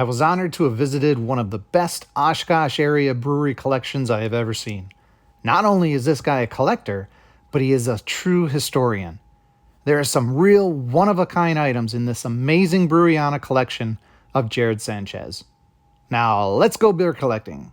I was honored to have visited one of the best Oshkosh area brewery collections I have ever seen. Not only is this guy a collector, but he is a true historian. There are some real one-of-a-kind items in this amazing Breweriana collection of Jared Sanchez. Now, let's go beer collecting.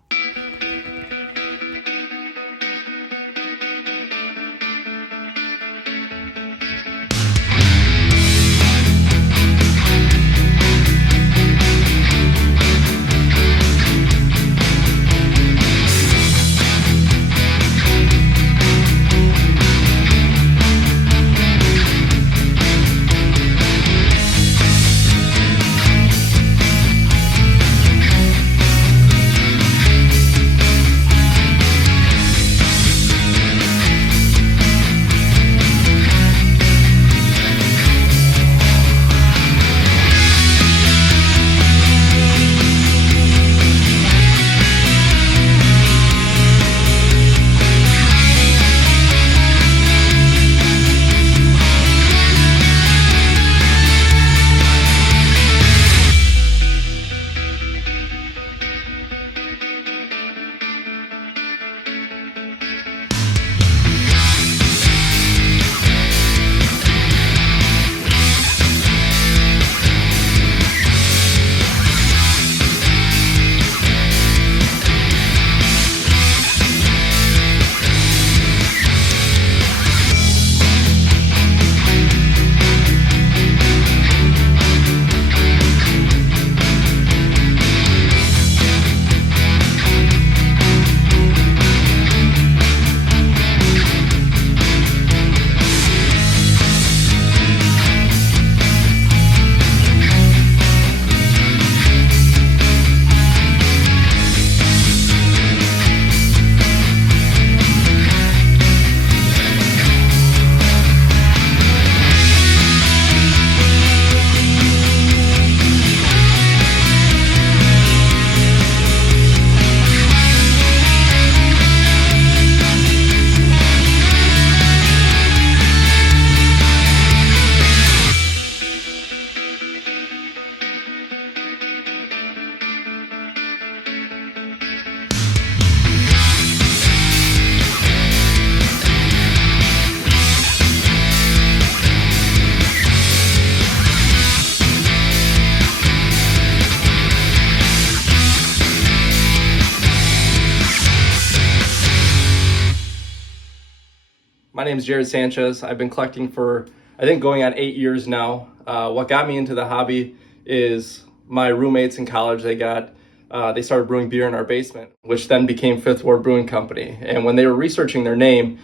My name is Jared Sanchez. I've been collecting for, I think, going on 8 years now. What got me into the hobby is my roommates in college. They started brewing beer in our basement, which then became Fifth Ward Brewing Company. And when they were researching their name,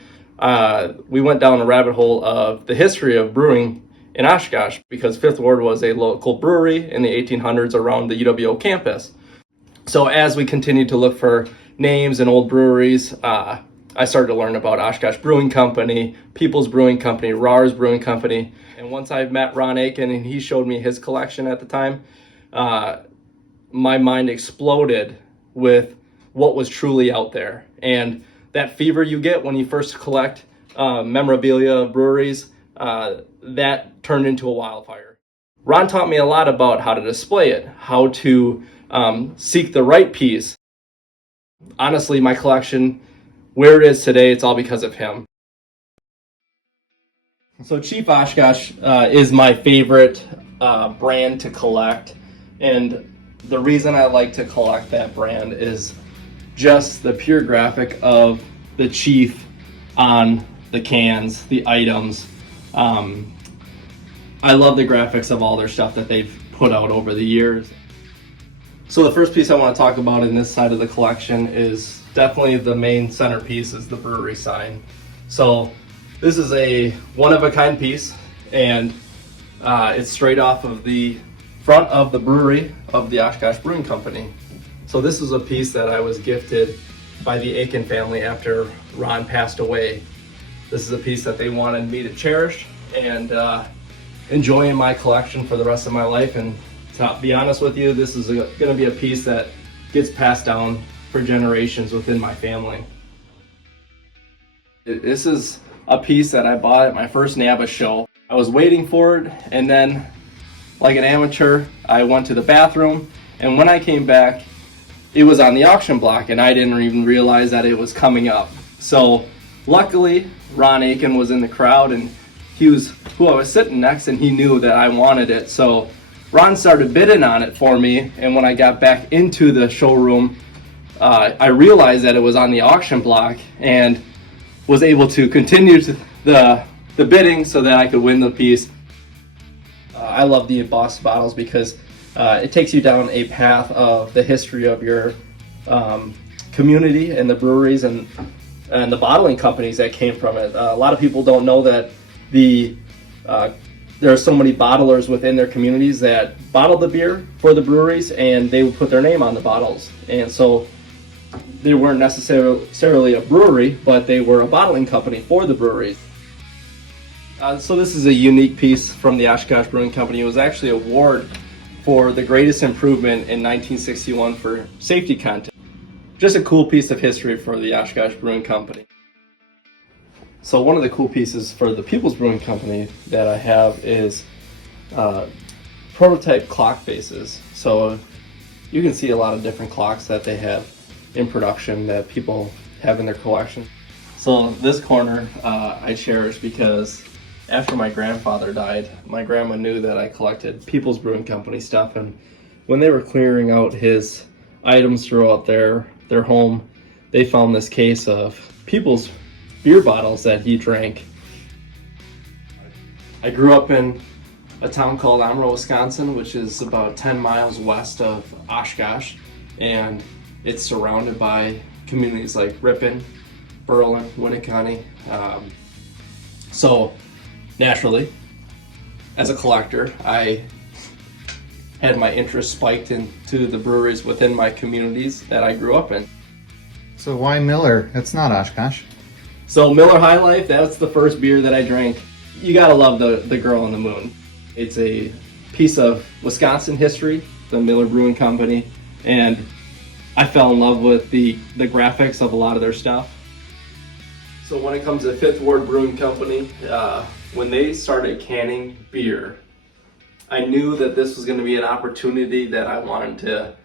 we went down a rabbit hole of the history of brewing in Oshkosh, because Fifth Ward was a local brewery in the 1800s around the UWO campus. So as we continued to look for names and old breweries, I started to learn about Oshkosh Brewing Company, People's Brewing Company, Rahr's Brewing Company. And once I met Ron Aiken and he showed me his collection at the time, my mind exploded with what was truly out there. And that fever you get when you first collect memorabilia of breweries, that turned into a wildfire. Ron taught me a lot about how to display it, how to seek the right piece. Honestly, my collection, where it is today, it's all because of him. So Chief Oshkosh is my favorite brand to collect, and the reason I like to collect that brand is just the pure graphic of the Chief on the cans, the items. I love the graphics of all their stuff that they've put out over the years. So the first piece I want to talk about in this side of the collection is definitely the main centerpiece, is the brewery sign. So this is a one-of-a-kind piece, and it's straight off of the front of the brewery of the Oshkosh Brewing Company. So this is a piece that I was gifted by the Aiken family after Ron passed away. This is a piece that they wanted me to cherish and enjoy in my collection for the rest of my life. And to be honest with you, this is going to be a piece that gets passed down for generations within my family. This is a piece that I bought at my first NABA show. I was waiting for it, and then, like an amateur, I went to the bathroom And when I came back, it was on the auction block, and I didn't even realize that it was coming up. So luckily, Ron Aiken was in the crowd, and he was who I was sitting next, and he knew that I wanted it. So Ron started bidding on it for me, and when I got back into the showroom, I realized that it was on the auction block and was able to continue to the bidding so that I could win the piece. I love the embossed bottles because it takes you down a path of the history of your community and the breweries and the bottling companies that came from it. A lot of people don't know that there are so many bottlers within their communities that bottle the beer for the breweries, and they would put their name on the bottles. And so they weren't necessarily a brewery, but they were a bottling company for the breweries. So this is a unique piece from the Oshkosh Brewing Company. It was actually an award for the greatest improvement in 1961 for safety content. Just a cool piece of history for the Oshkosh Brewing Company. So one of the cool pieces for the People's Brewing Company that I have is prototype clock faces. So you can see a lot of different clocks that they have in production that people have in their collection. So this corner I cherish because after my grandfather died, my grandma knew that I collected People's Brewing Company stuff, and when they were clearing out his items throughout their home, they found this case of People's beer bottles that he drank. I grew up in a town called Rahr, Wisconsin, which is about 10 miles west of Oshkosh, and it's surrounded by communities like Ripon, Berlin, Winneconne. So naturally, as a collector, I had my interest spiked into the breweries within my communities that I grew up in. So why Miller? It's not Oshkosh. So Miller High Life, that's the first beer that I drank. You gotta love the Girl on the Moon. It's a piece of Wisconsin history, the Miller Brewing Company, and I fell in love with the graphics of a lot of their stuff. So when it comes to Fifth Ward Brewing Company, when they started canning beer, I knew that this was going to be an opportunity that I wanted to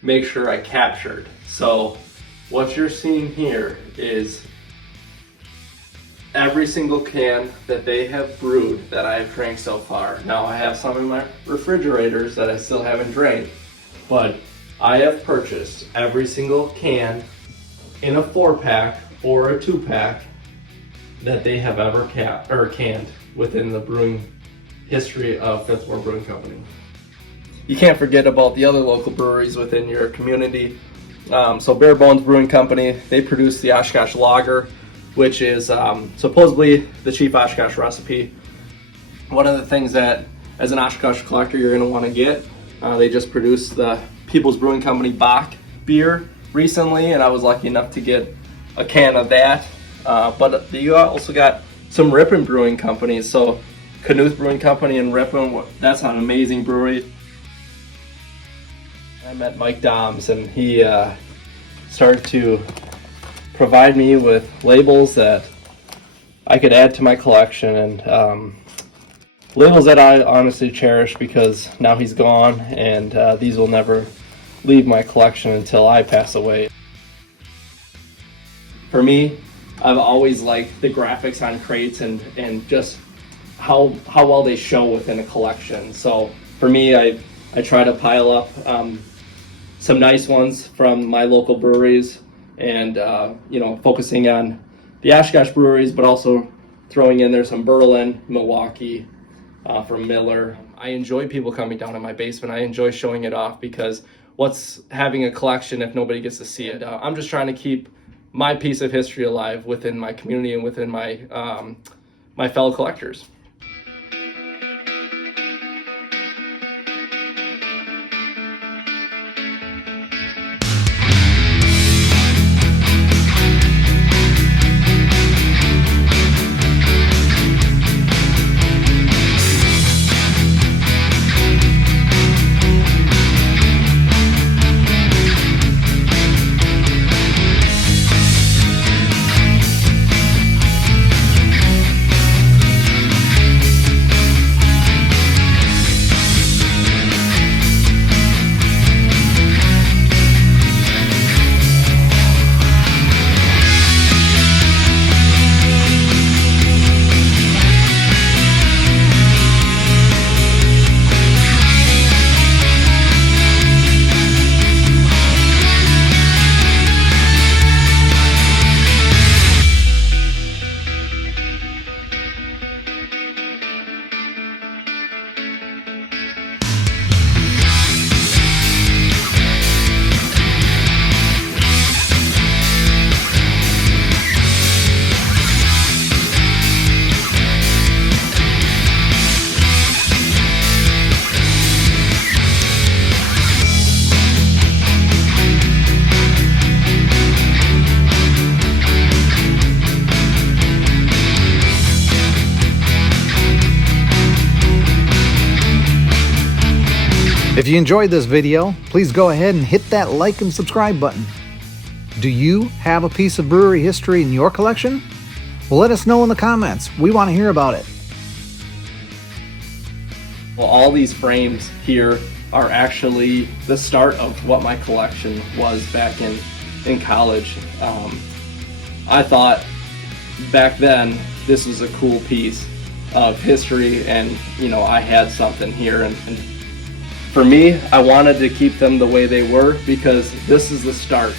make sure I captured. So what you're seeing here is every single can that they have brewed that I have drank so far. Now I have some in my refrigerators that I still haven't drank, but I have purchased every single can in a 4-pack or a 2-pack that they have ever canned within the brewing history of Fifth Ward Brewing Company. You can't forget about the other local breweries within your community. So Bones Brewing Company, they produce the Oshkosh Lager, which is supposedly the chief Oshkosh recipe. One of the things that, as an Oshkosh collector, you're going to want to get, they just produced the People's Brewing Company Bach beer recently, and I was lucky enough to get a can of that. But you also got some Ripon Brewing Companies. So Knuth Brewing Company in Ripon, that's an amazing brewery. I met Mike Doms, and he started to provide me with labels that I could add to my collection, and labels that I honestly cherish because now he's gone, and these will never leave my collection until I pass away. For me, I've always liked the graphics on crates and just how well they show within a collection. So for me, I try to pile up some nice ones from my local breweries, and focusing on the Oshkosh breweries, but also throwing in there some Berlin, Milwaukee, from Miller. I enjoy people coming down in my basement. I enjoy showing it off because what's having a collection if nobody gets to see it? I'm just trying to keep my piece of history alive within my community and within my my fellow collectors. If you enjoyed this video, please go ahead and hit that like and subscribe button. Do you have a piece of brewery history in your collection? Well, let us know in the comments. We want to hear about it. Well, all these frames here are actually the start of what my collection was back in college. I thought back then this was a cool piece of history, and I had something here, and for me, I wanted to keep them the way they were because this is the start.